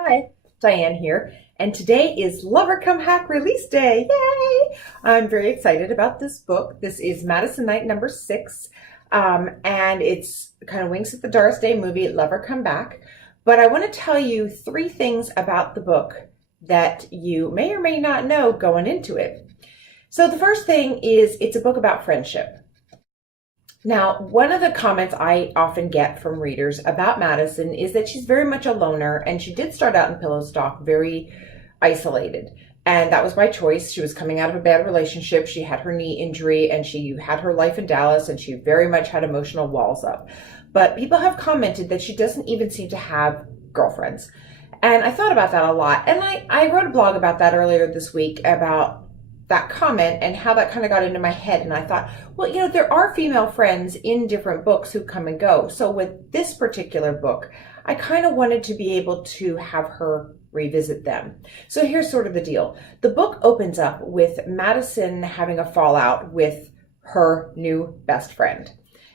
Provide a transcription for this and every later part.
Hi, Diane here, and today is Lover Come Hack release day. Yay! I'm very excited about this book. This is Madison Night number 6, and it's kind of winks at the Doris Day movie, Lover Come Back. But I want to tell you 3 things about the book that you may or may not know going into it. So the first thing is it's a book about friendship. Now, one of the comments I often get from readers about Madison is that she's very much a loner, and she did start out in Pillowstock very isolated. And that was by choice. She was coming out of a bad relationship. She had her knee injury, and she had her life in Dallas, and she very much had emotional walls up. But people have commented that she doesn't even seem to have girlfriends. And I thought about that a lot. And I wrote a blog about that earlier this week about that comment and how that kind of got into my head. And I thought, well, there are female friends in different books who come and go. So with this particular book, I kind of wanted to be able to have her revisit them. So here's sort of the deal. The book opens up with Madison having a fallout with her new best friend.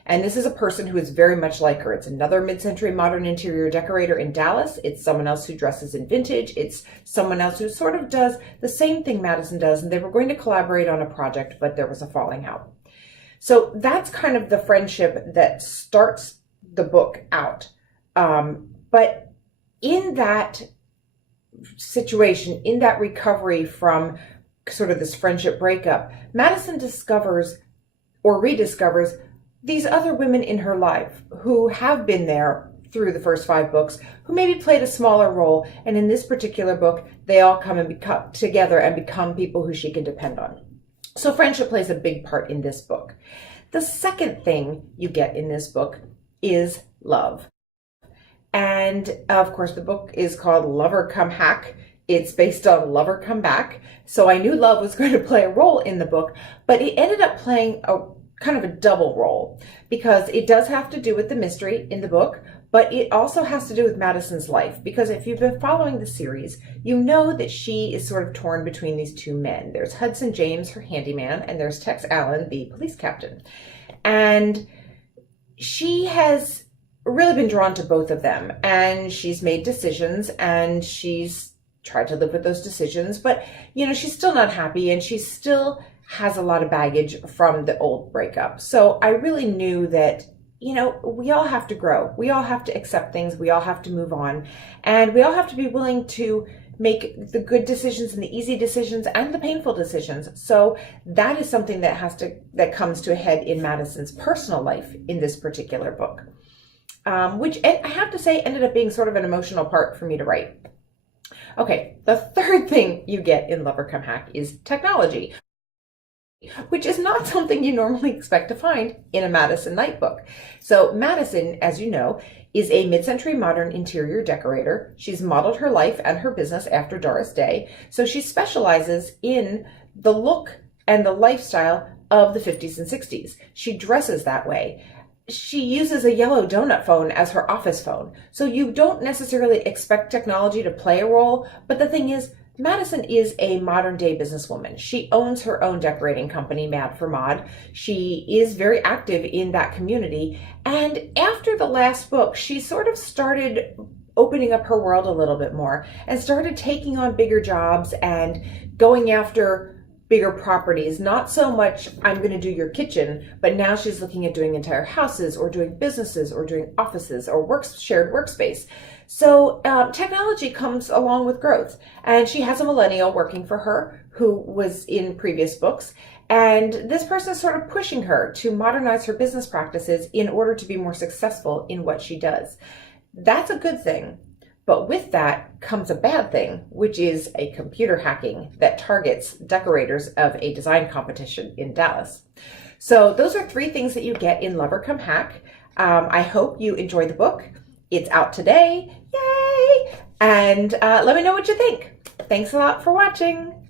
And this is a person who is very much like her. It's another mid-century modern interior decorator in Dallas. It's someone else who dresses in vintage. It's someone else who sort of does the same thing Madison does. And they were going to collaborate on a project, but there was a falling out. So that's kind of the friendship that starts the book out. But in that situation, in that recovery from sort of this friendship breakup, Madison discovers or rediscovers these other women in her life who have been there through the first 5 books, who maybe played a smaller role. And in this particular book, they all come and become together and become people who she can depend on. So friendship plays a big part in this book. The second thing you get in this book is love. And of course, the book is called Lover Come Hack. It's based on Lover Come Back. So I knew love was going to play a role in the book, but it ended up playing a kind of a double role, because it does have to do with the mystery in the book, but it also has to do with Madison's life. Because if you've been following the series, you know that she is sort of torn between these 2 men. There's Hudson James, her handyman, and there's Tex Allen, the police captain. And she has really been drawn to both of them, and she's made decisions, and she's tried to live with those decisions, but she's still not happy, and she's still has a lot of baggage from the old breakup. So I really knew that, we all have to grow. We all have to accept things. We all have to move on. And we all have to be willing to make the good decisions and the easy decisions and the painful decisions. So that is something that comes to a head in Madison's personal life in this particular book, which I have to say ended up being sort of an emotional part for me to write. Okay, the third thing you get in Lover Come Hack is technology, which is not something you normally expect to find in a Madison Night book. So Madison, as you know, is a mid-century modern interior decorator. She's modeled her life and her business after Doris Day. So she specializes in the look and the lifestyle of the 50s and 60s. She dresses that way. She uses a yellow donut phone as her office phone. So you don't necessarily expect technology to play a role, but the thing is, Madison is a modern day businesswoman. She owns her own decorating company, Mad for Mod. She is very active in that community. And after the last book, she sort of started opening up her world a little bit more and started taking on bigger jobs and going after bigger properties. Not so much, I'm going to do your kitchen, but now she's looking at doing entire houses or doing businesses or doing offices or shared workspace. So technology comes along with growth, and she has a millennial working for her who was in previous books, and this person is sort of pushing her to modernize her business practices in order to be more successful in what she does. That's a good thing, but with that comes a bad thing, which is a computer hacking that targets decorators of a design competition in Dallas. So those are 3 things that you get in Lover Come Hack. I hope you enjoy the book. It's out today. Yay! And let me know what you think. Thanks a lot for watching.